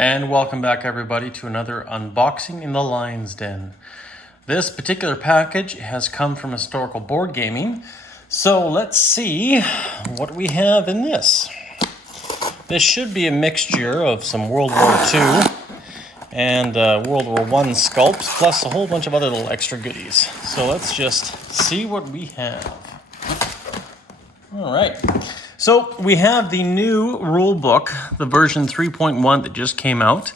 And welcome back everybody to another unboxing in the Lion's Den. This particular package has come from Historical Board Gaming. So let's see what we have in this. This should be a mixture of some World War II and World War I sculpts, plus a whole bunch of other little extra goodies. So let's just see what we have. All right. So we have the new rule book, the version 3.1 that just came out.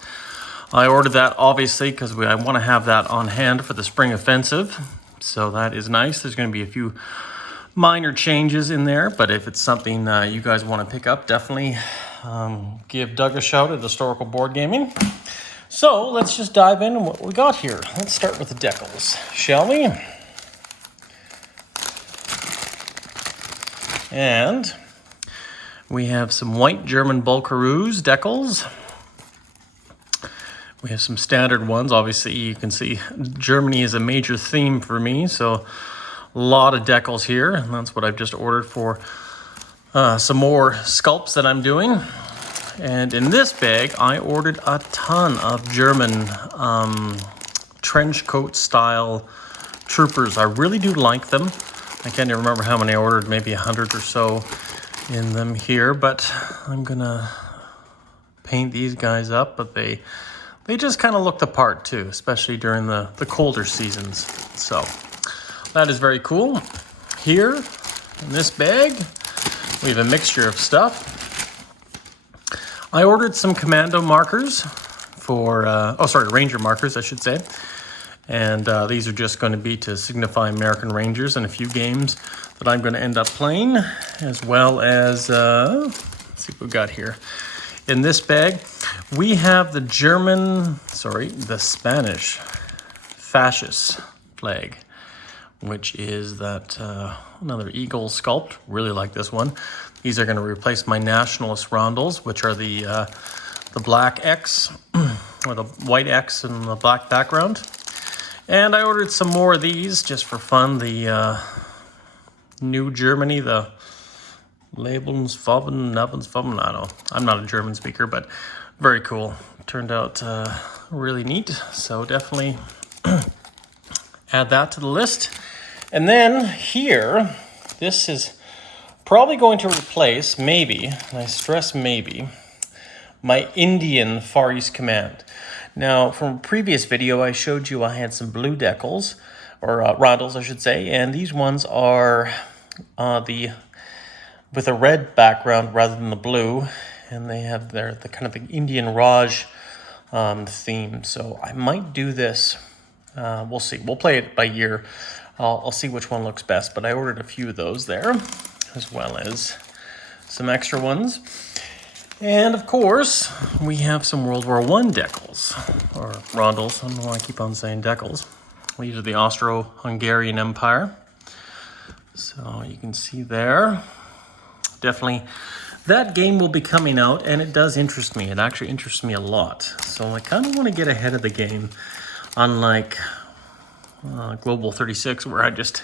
I ordered that obviously because I want to have that on hand for the spring offensive. So that is nice. There's going to be a few minor changes in there, but if it's something you guys want to pick up, definitely give Doug a shout at Historical Board Gaming. So let's just dive in on what we got here. Let's start with the decals, shall we? And we have some white German Buckaroos decals. We have some standard ones. Obviously, you can see Germany is a major theme for me, so a lot of decals here, and that's what I've just ordered for some more sculpts that I'm doing. And in this bag, I ordered a ton of German trench coat style troopers. I really do like them. I can't even remember how many I ordered, maybe 100 or so in them here, but I'm gonna paint these guys up, but they just kind of look the part too, especially during the colder seasons. So that is very cool. Here in this bag, we have a mixture of stuff. I ordered some commando markers for, Ranger markers, I should say. And these are just going to be to signify American Rangers in a few games that I'm going to end up playing, as well as, let's see what we've got here. In this bag, we have the Spanish fascist flag, which is that another eagle sculpt. Really like this one. These are going to replace my nationalist rondels, which are the black X, or the white X and the black background. And I ordered some more of these just for fun. The New Germany, the Lebensfarben, Navensfarben, I don't know. I'm not a German speaker, but very cool. Turned out really neat. So definitely add that to the list. And then here, this is probably going to replace, maybe, and I stress maybe, my Indian Far East Command. Now, from a previous video, I showed you I had some blue decals, or rondels, I should say, and these ones are with a red background rather than the blue, and they have the kind of the Indian Raj theme. So I might do this. We'll see. We'll play it by year. I'll see which one looks best, but I ordered a few of those there, as well as some extra ones. And of course, we have some World War I decals, or rondels. I don't know why I keep on saying decals. These are the Austro-Hungarian Empire. So you can see there. Definitely, that game will be coming out, and it does interest me. It actually interests me a lot. So I kind of want to get ahead of the game, unlike Global 36, where I just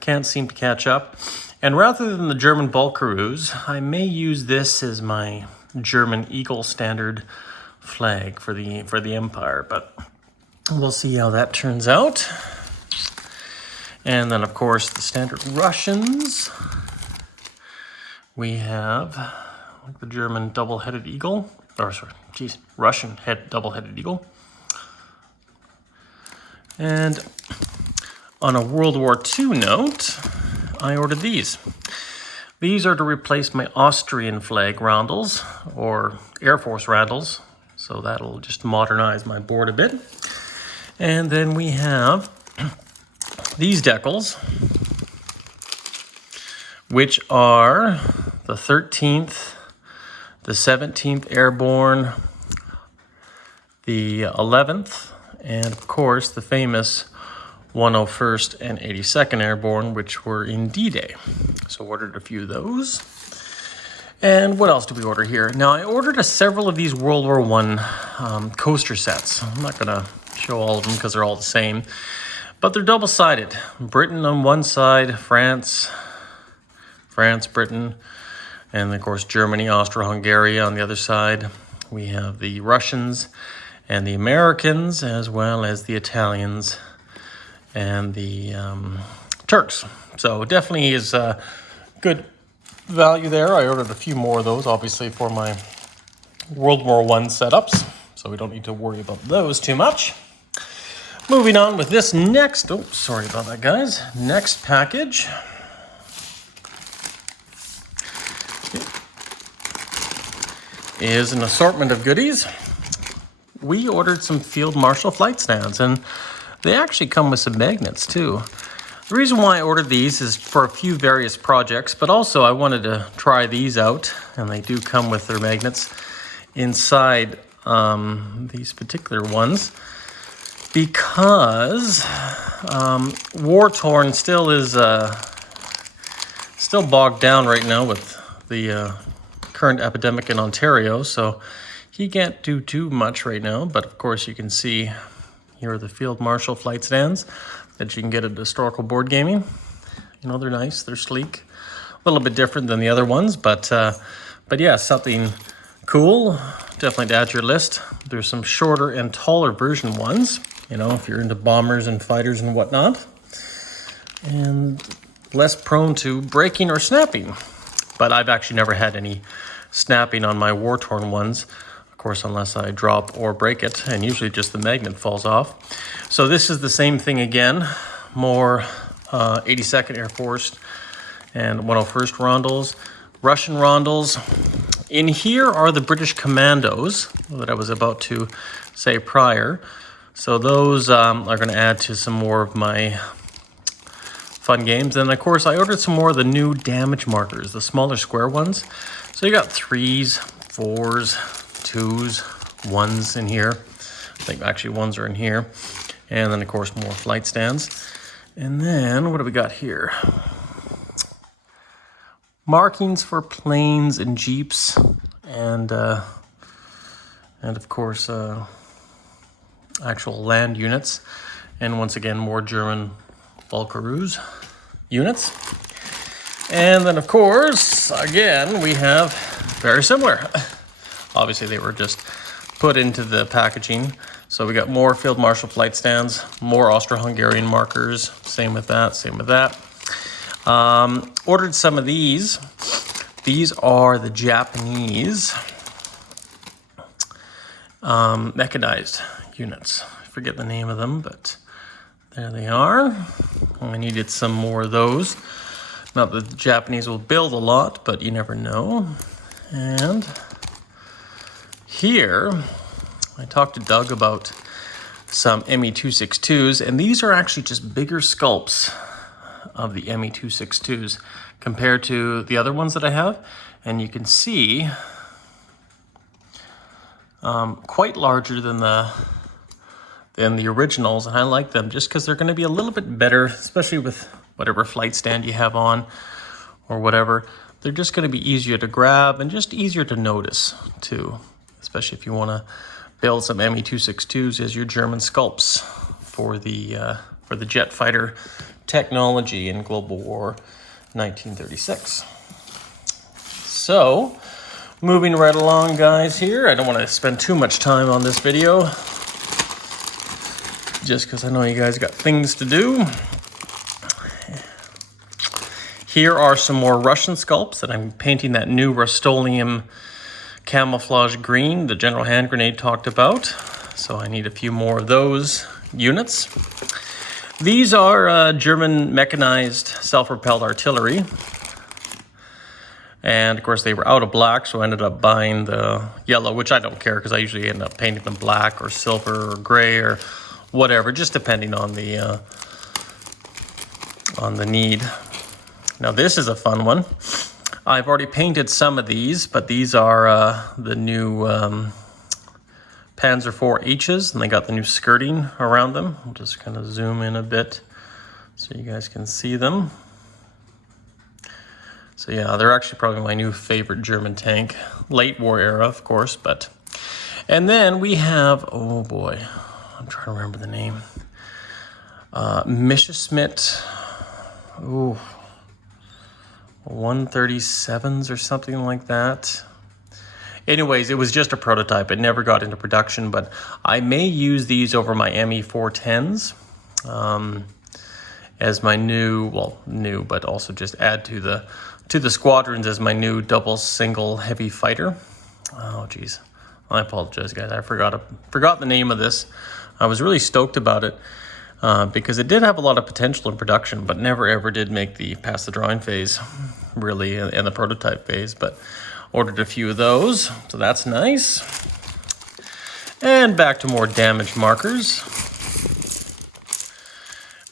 can't seem to catch up. And rather than the German Buckaroos, I may use this as my German Eagle standard flag for the Empire, but we'll see how that turns out. And then, of course, the standard Russians. We have like the German double-headed eagle, Russian double-headed eagle. And on a World War II note, I ordered these. These are to replace my Austrian flag rondels, or Air Force rondels. So that'll just modernize my board a bit. And then we have these decals, which are the 13th, the 17th Airborne, the 11th, and of course the famous 101st and 82nd Airborne, which were in D-Day. So ordered a few of those. And what else did we order here? Now, I ordered several of these World War I coaster sets. I'm not going to show all of them because they're all the same. But they're double-sided. Britain on one side, France, Britain, and of course Germany, Austria-Hungary on the other side. We have the Russians and the Americans, as well as the Italians and the Turks. So definitely is good value there. I ordered a few more of those, obviously, for my World War I setups, so we don't need to worry about those too much. Moving on with this next, oh, sorry about that, guys. Next package is an assortment of goodies. We ordered some Field Marshal flight stands, and they actually come with some magnets too. The reason why I ordered these is for a few various projects, but also I wanted to try these out, and they do come with their magnets inside these particular ones, because war-torn still is still bogged down right now with the current epidemic in Ontario, so he can't do too much right now. But of course you can see here are the Field Marshal flight stands that you can get at historical board gaming. You know, they're nice, they're sleek, a little bit different than the other ones, but yeah, something cool, definitely to add to your list. There's some shorter and taller version ones, you know, if you're into bombers and fighters and whatnot, and less prone to breaking or snapping. But I've actually never had any snapping on my war-torn ones, of course, unless I drop or break it, and usually just the magnet falls off. So this is the same thing again, more 82nd Air Force and 101st Rondels, Russian Rondels. In here are the British Commandos that I was about to say prior. So those are going to add to some more of my fun games. And of course, I ordered some more of the new damage markers, the smaller square ones. So you got 3s, 4s, 2s, 1s in here. I think actually 1s are in here. And then of course more flight stands. And then what do we got here? Markings for planes and jeeps, and of course actual land units. And once again, more German Valkyries units. And then of course, again, we have very similar. Obviously they were just put into the packaging. So we got more Field Marshal flight stands, more Austro-Hungarian markers, same with that, same with that. Ordered some of these. These are the Japanese mechanized units. I forget the name of them, but there they are. I needed some more of those. Not that the Japanese will build a lot, but you never know. And here, I talked to Doug about some ME262s, and these are actually just bigger sculpts of the ME262s compared to the other ones that I have. And you can see quite larger than the originals, and I like them just because they're going to be a little bit better, especially with whatever flight stand you have on or whatever. They're just going to be easier to grab and just easier to notice too, especially if you want to build some ME262s as your German sculpts for the jet fighter technology in Global War 1936. So, moving right along, guys, here. I don't want to spend too much time on this video, just because I know you guys got things to do. Here are some more Russian sculpts that I'm painting that new Rust-Oleum camouflage green the General Hand Grenade talked about. So I need a few more of those units. These are German mechanized self-propelled artillery. And of course they were out of black, so I ended up buying the yellow, which I don't care because I usually end up painting them black or silver or gray or whatever, just depending on the need. Now this is a fun one. I've already painted some of these, but these are the new Panzer IV H's, and they got the new skirting around them. I'll just kind of zoom in a bit so you guys can see them. So yeah, they're actually probably my new favorite German tank. Late war era, of course, but... And then we have, oh boy, I'm trying to remember the name. Messerschmitt, ooh, 137s or something like that. Anyways, it was just a prototype. It never got into production, but I may use these over my ME410s as my new, but also just add to the squadrons as my new double single heavy fighter. Oh, geez. I apologize, guys. I forgot the name of this. I was really stoked about it because it did have a lot of potential in production, but never ever did make past the drawing phase, really, and the prototype phase. But ordered a few of those, so that's nice. And back to more damage markers.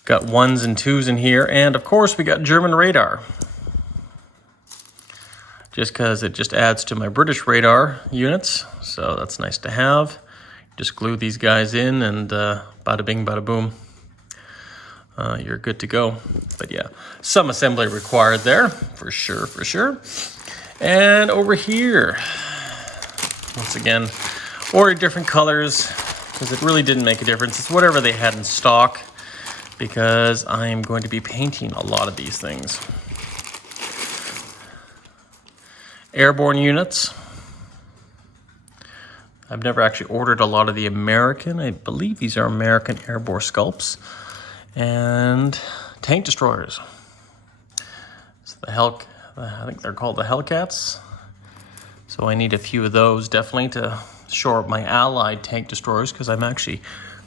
Got 1s and 2s in here, and of course we got German radar. Just because it just adds to my British radar units, so that's nice to have. Just glue these guys in and bada bing, bada boom. You're good to go. But yeah, some assembly required there, for sure, for sure. And over here, once again, ordered different colors because it really didn't make a difference. It's whatever they had in stock because I'm going to be painting a lot of these things. Airborne units. I've never actually ordered a lot of the American. I believe these are American airborne sculpts. And tank destroyers. So I think they're called the Hellcats. So I need a few of those definitely to shore up my allied tank destroyers because I'm actually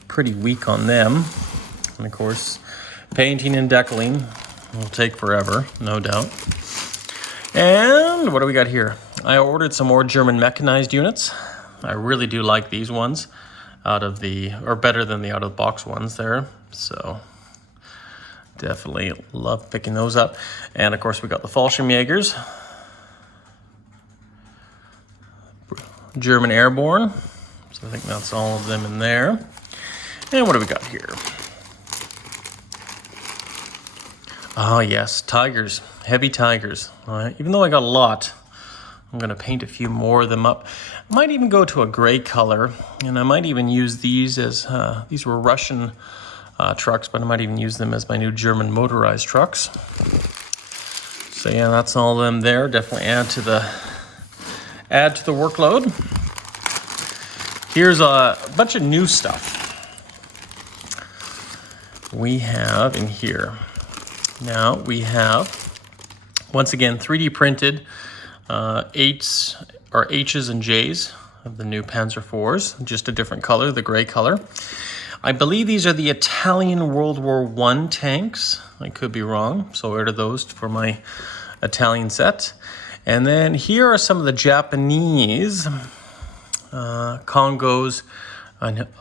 pretty weak on them. And of course, painting and decaling will take forever, no doubt. And what do we got here? I ordered some more German mechanized units. I really do like these ones better than the out-of-the-box ones there. So definitely love picking those up. And of course we got the Fallschirmjägers. German airborne. So I think that's all of them in there. And what do we got here? Oh yes, tigers, heavy tigers. Even though I got a lot, I'm gonna paint a few more of them up. I might even go to a gray color, and I might even use these as, these were Russian trucks, but I might even use them as my new German motorized trucks. So yeah, that's all of them there. Definitely add to the workload. Here's a bunch of new stuff we have in here. Now we have, once again, 3D printed 8s or H's and J's of the new Panzer IVs, just a different color, the gray color. I believe these are the Italian World War I tanks. I could be wrong, so I ordered those for my Italian set. And then here are some of the Japanese Congos,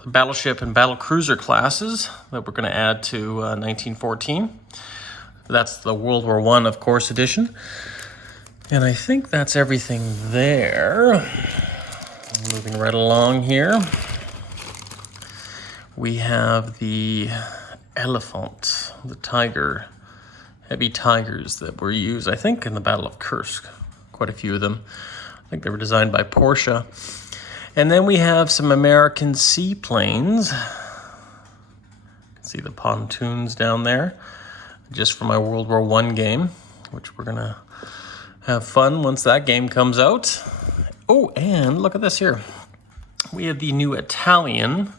battleship and battle cruiser classes that we're going to add to 1914. That's the World War I, of course, edition. And I think that's everything there. Moving right along here. We have the elephant, the tiger, heavy tigers that were used, I think, in the Battle of Kursk. Quite a few of them. I think they were designed by Porsche. And then we have some American seaplanes. You can see the pontoons down there, just for my World War I game, which we're gonna have fun once that game comes out. Oh, and look at this here. We have the new Italian,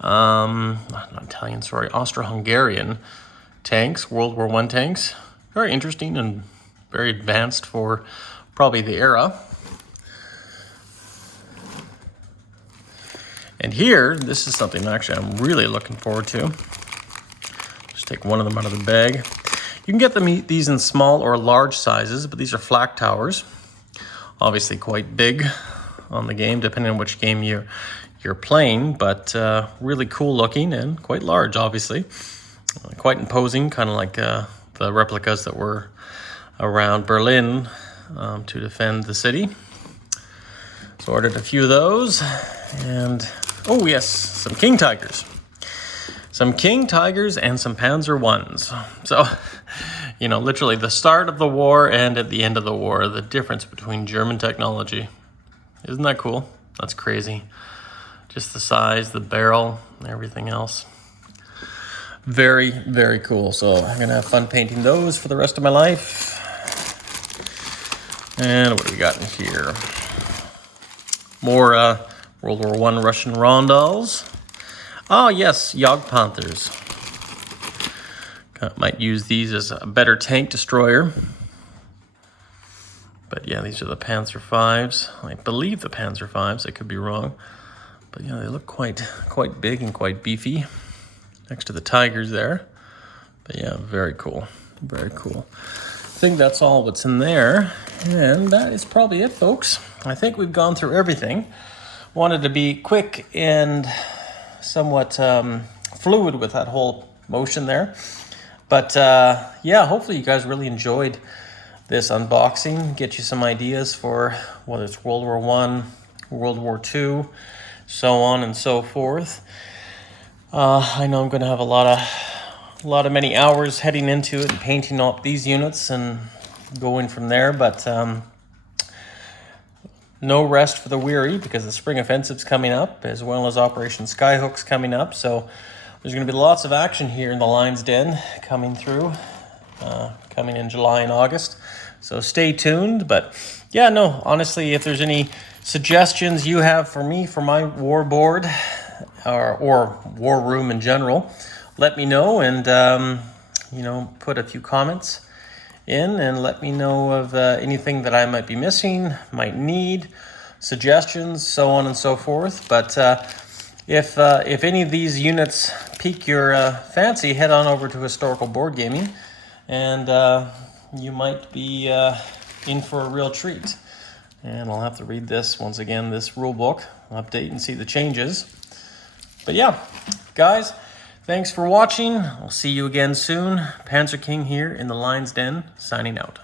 Austro-Hungarian tanks, World War I tanks. Very interesting and very advanced for probably the era. And here, this is something actually I'm really looking forward to. Just take one of them out of the bag. You can get these in small or large sizes, but these are flak towers. Obviously quite big on the game, depending on which game you're playing, but really cool looking and quite large, obviously. Quite imposing, kind of like the replicas that were around Berlin to defend the city. So ordered a few of those, and oh yes, some King Tigers. Some King Tigers and some Panzer Is. So, you know, literally the start of the war and at the end of the war, the difference between German technology. Isn't that cool? That's crazy. Just the size, the barrel, everything else. Very, very cool. So I'm gonna have fun painting those for the rest of my life. And what do we got in here? More World War I Russian rondels. Oh yes, Jagdpanthers. Might use these as a better tank destroyer. But yeah, these are the Panzer Vs. I believe the Panzer Vs. I could be wrong. But yeah, they look quite big and quite beefy next to the Tigers there. But yeah, very cool. Very cool. I think that's all what's in there. And that is probably it, folks. I think we've gone through everything. Wanted to be quick and somewhat fluid with that whole motion there. But yeah, hopefully you guys really enjoyed this unboxing. Get you some ideas for whether it's World War I, World War II, so on and so forth. I know I'm going to have a lot of many hours heading into it and painting up these units and going from there, but no rest for the weary because the spring offensive's coming up, as well as Operation Skyhook's coming up. So there's going to be lots of action here in the Lion's Den coming through, coming in July and August. So stay tuned. But yeah, no, honestly, if there's any suggestions you have for me for my war board or war room in general, let me know, and you know, put a few comments in and let me know of anything that I might be missing, might need, suggestions, so on and so forth. But if any of these units pique your fancy, head on over to Historical Board Gaming, and you might be in for a real treat. And I'll have to read this once again, this rule book, update and see the changes. But yeah, guys, thanks for watching. I'll see you again soon. Panzer King here in the Lion's Den, signing out.